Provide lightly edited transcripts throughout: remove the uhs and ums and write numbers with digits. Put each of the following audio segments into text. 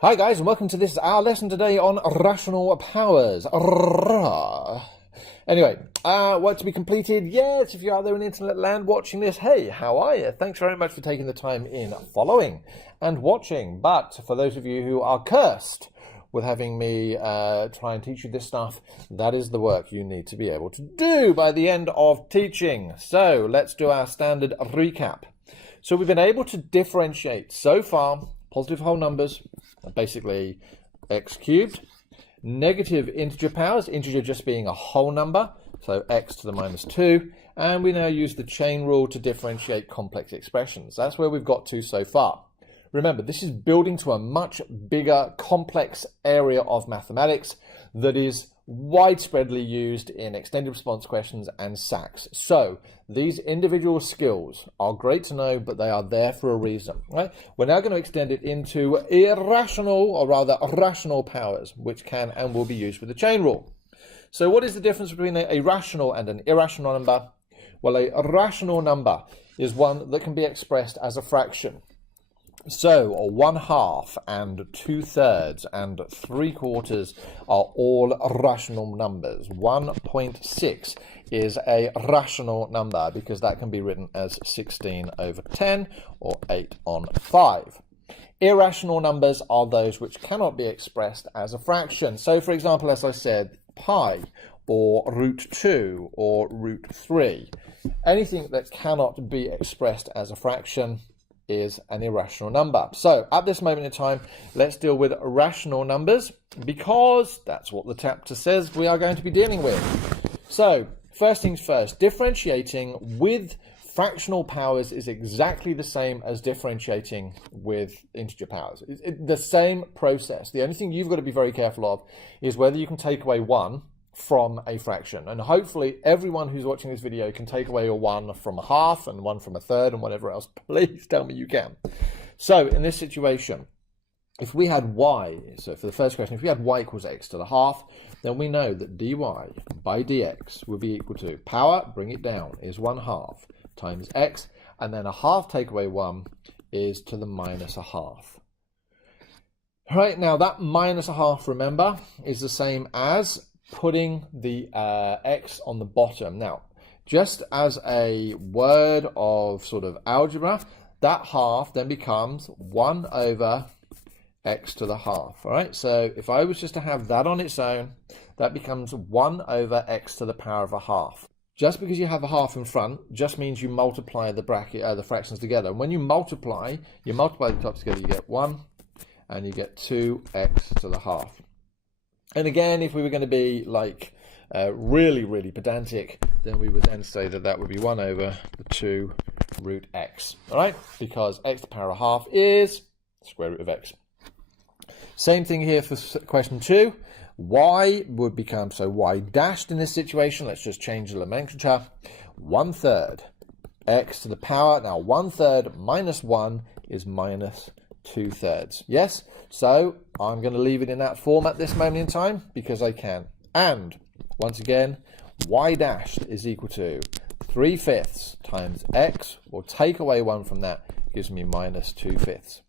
Hi guys, and welcome to our lesson today on rational powers. Anyway, work to be completed. Yes, if you're out there in internet land watching this, hey, how are you? Thanks very much for taking the time in following and watching. But for those of you who are cursed with having me try and teach you this stuff, that is the work you need to be able to do by the end of teaching. So let's do our standard recap. So we've been able to differentiate so far positive whole numbers, basically x cubed, negative integer powers, integer just being a whole number, so x to the minus 2, and we now use the chain rule to differentiate complex expressions. That's where we've got to so far. Remember, this is building to a much bigger, complex area of mathematics that is widespreadly used in extended response questions and SACs. So these individual skills are great to know, but they are there for a reason, right? We're now going to extend it into irrational, or rather rational powers, which can and will be used with the chain rule. So what is the difference between a rational and an irrational number? Well, a rational number is one that can be expressed as a fraction. So 1/2 and 2/3 and 3/4 are all rational numbers. 1.6 is a rational number because that can be written as 16/10 or 8/5. Irrational numbers are those which cannot be expressed as a fraction. So for example, as I said, pi or √2 or √3. Anything that cannot be expressed as a fraction is an irrational number. So at this moment in time, let's deal with rational numbers because that's what the chapter says we are going to be dealing with. So first things first, differentiating with fractional powers is exactly the same as differentiating with integer powers. It's the same process. The only thing you've got to be very careful of is whether you can take away 1 from a fraction, and hopefully everyone who's watching this video can take away a 1 from a half and 1 from a third and whatever else. Please tell me you can. So in this situation, if we had y, so for the first question, if we had y equals x to the half, then we know that dy by dx will be equal to power, bring it down, is 1/2 times x, and then a half take away 1 is to the minus a half. Right, now that minus a half, remember, is the same as putting the x on the bottom. Now, just as a word of sort of algebra, that half then becomes 1/x to the half. All right, so if I was just to have that on its own, that becomes 1/x to the power of a half. Just because you have a half in front just means you multiply the bracket, the fractions together. And when you multiply the tops together, you get 1 and you get 2x to the half. And again, if we were going to be like really, really pedantic, then we would then say that that would be 1/2 root x, all right? Because x to the power of half is square root of x. Same thing here for question 2. Y would become, so y dashed in this situation, let's just change the nomenclature, 1/3 x to the power. Now 1/3 minus 1 is minus 2/3. Yes, so I'm going to leave it in that form at this moment in time because I can. And once again, y dashed is equal to 3/5 times x, or take away 1 from that, gives me minus 2/5.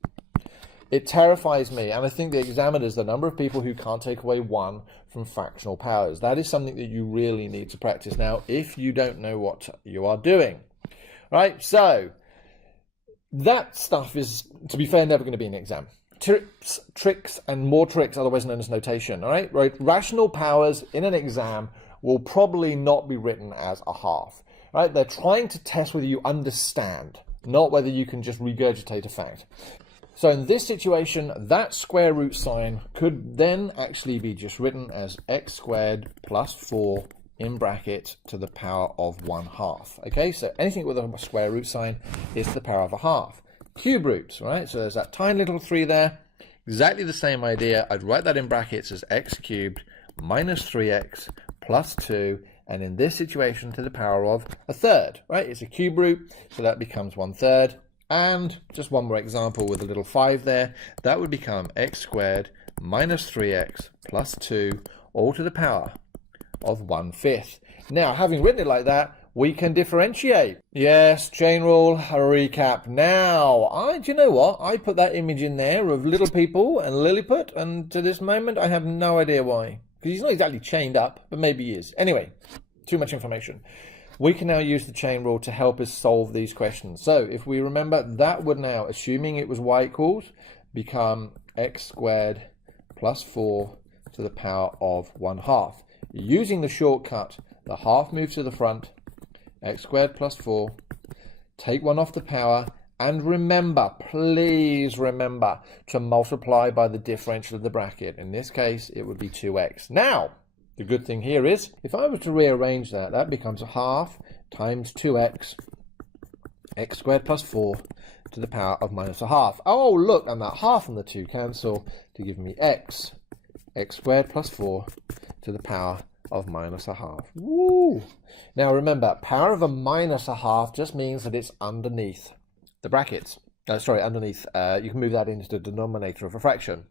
It terrifies me, and I think the examiners, the number of people who can't take away 1 from fractional powers. That is something that you really need to practice now if you don't know what you are doing. Right, so that stuff is, to be fair, never going to be an exam. Tricks, and more tricks, otherwise known as notation. All right, rational powers in an exam will probably not be written as a half. Right, they're trying to test whether you understand, not whether you can just regurgitate a fact. So in this situation, that square root sign could then actually be just written as x squared plus 4 in bracket to the power of 1/2. Okay, so anything with a square root sign is to the power of a half. Cube roots, right? So there's that tiny little 3 there. Exactly the same idea. I'd write that in brackets as x cubed minus 3x plus 2, and in this situation to the power of a third, right? It's a cube root, so that becomes 1/3. And just one more example with a little 5 there. That would become x squared minus 3x plus 2 all to the power of 1/5. Now, having written it like that, we can differentiate. Yes, chain rule, a recap. Now, do you know what? I put that image in there of little people and Lilliput, and to this moment, I have no idea why. Because he's not exactly chained up, but maybe he is. Anyway, too much information. We can now use the chain rule to help us solve these questions. So, if we remember, that would now, assuming it was y equals, become x squared plus 4 to the power of 1/2. Using the shortcut, the half moves to the front, x squared plus 4, take 1 off the power, and remember, please remember, to multiply by the differential of the bracket. In this case, it would be 2x. Now, the good thing here is, if I were to rearrange that, that becomes 1/2 times 2x, x squared plus 4 to the power of minus 1/2. Oh, look, and that half and the 2 cancel to give me x squared plus 4 to the power of minus 1/2. Woo! Now remember, power of a minus 1/2 just means that it's underneath the brackets. Underneath. You can move that into the denominator of a fraction.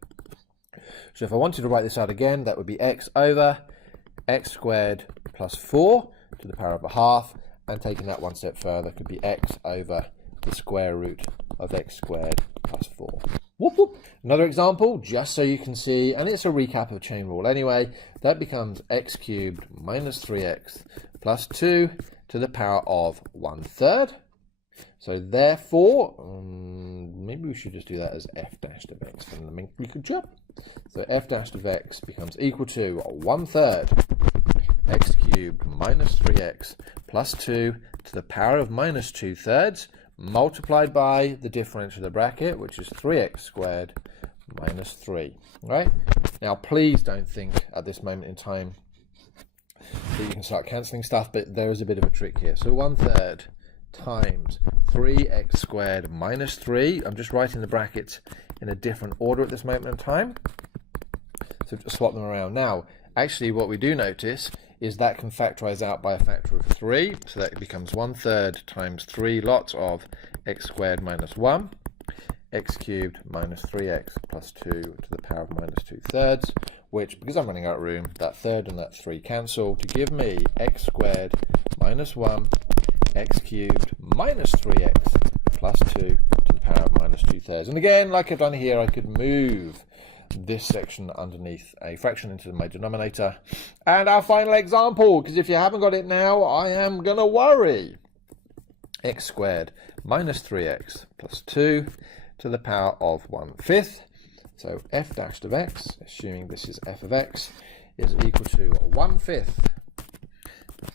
So if I wanted to write this out again, that would be x over x squared plus 4 to the power of 1/2, and taking that one step further could be x over the square root of x squared plus 4. Whoop, whoop. Another example, just so you can see, and it's a recap of chain rule anyway, that becomes x cubed minus 3x plus 2 to the power of 1/3. So therefore, maybe we should just do that as f dashed of x from the nomenclature job. So f dashed of x becomes equal to 1/3 x cubed minus 3x plus 2 to the power of minus 2/3 multiplied by the differential of the bracket, which is 3x squared minus 3. Right? Now, please don't think at this moment in time that you can start cancelling stuff, but there is a bit of a trick here. So 1/3 times 3x squared minus 3. I'm just writing the brackets in a different order at this moment in time. So just swap them around. Now, actually what we do notice is that can factorize out by a factor of 3. So that becomes 1/3 times 3 lots of x squared minus 1, x cubed minus 3x plus 2 to the power of minus 2/3, which, because I'm running out of room, that third and that 3 cancel to give me x squared minus 1, x cubed minus 3x plus 2 to the power of minus 2/3. And again, like I've done here, I could move this section underneath a fraction into my denominator. And our final example, because if you haven't got it now, I am going to worry. X squared minus 3x plus 2 to the power of 1/5. So f dashed of x, assuming this is f of x, is equal to 1/5.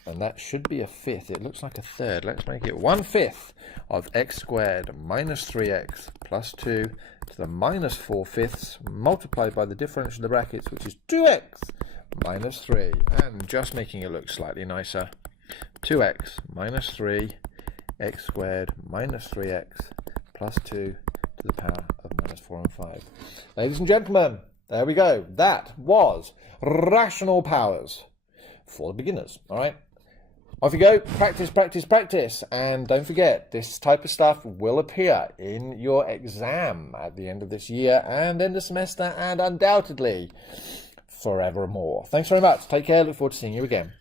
And that should be a fifth. It looks like a third. Let's make it 1/5 of x squared minus 3x plus 2 to the minus 4/5 multiplied by the differential of the brackets, which is 2x minus 3. And just making it look slightly nicer, 2x minus 3 x squared minus 3x plus 2 to the power of minus 4 and 5. Ladies and gentlemen, there we go. That was rational powers for the beginners. All right, off you go. Practice, practice, practice. And don't forget, this type of stuff will appear in your exam at the end of this year and end of semester, and undoubtedly forevermore. Thanks very much. Take care. Look forward to seeing you again.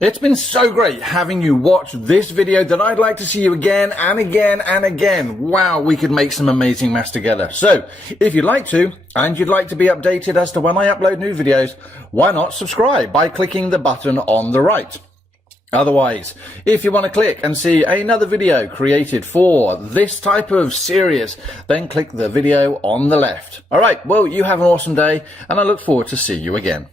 It's been so great having you watch this video that I'd like to see you again and again and again. Wow, we could make some amazing maths together. So, if you'd like to, and you'd like to be updated as to when I upload new videos, why not subscribe by clicking the button on the right? Otherwise, if you want to click and see another video created for this type of series, then click the video on the left. Alright, well, you have an awesome day, and I look forward to seeing you again.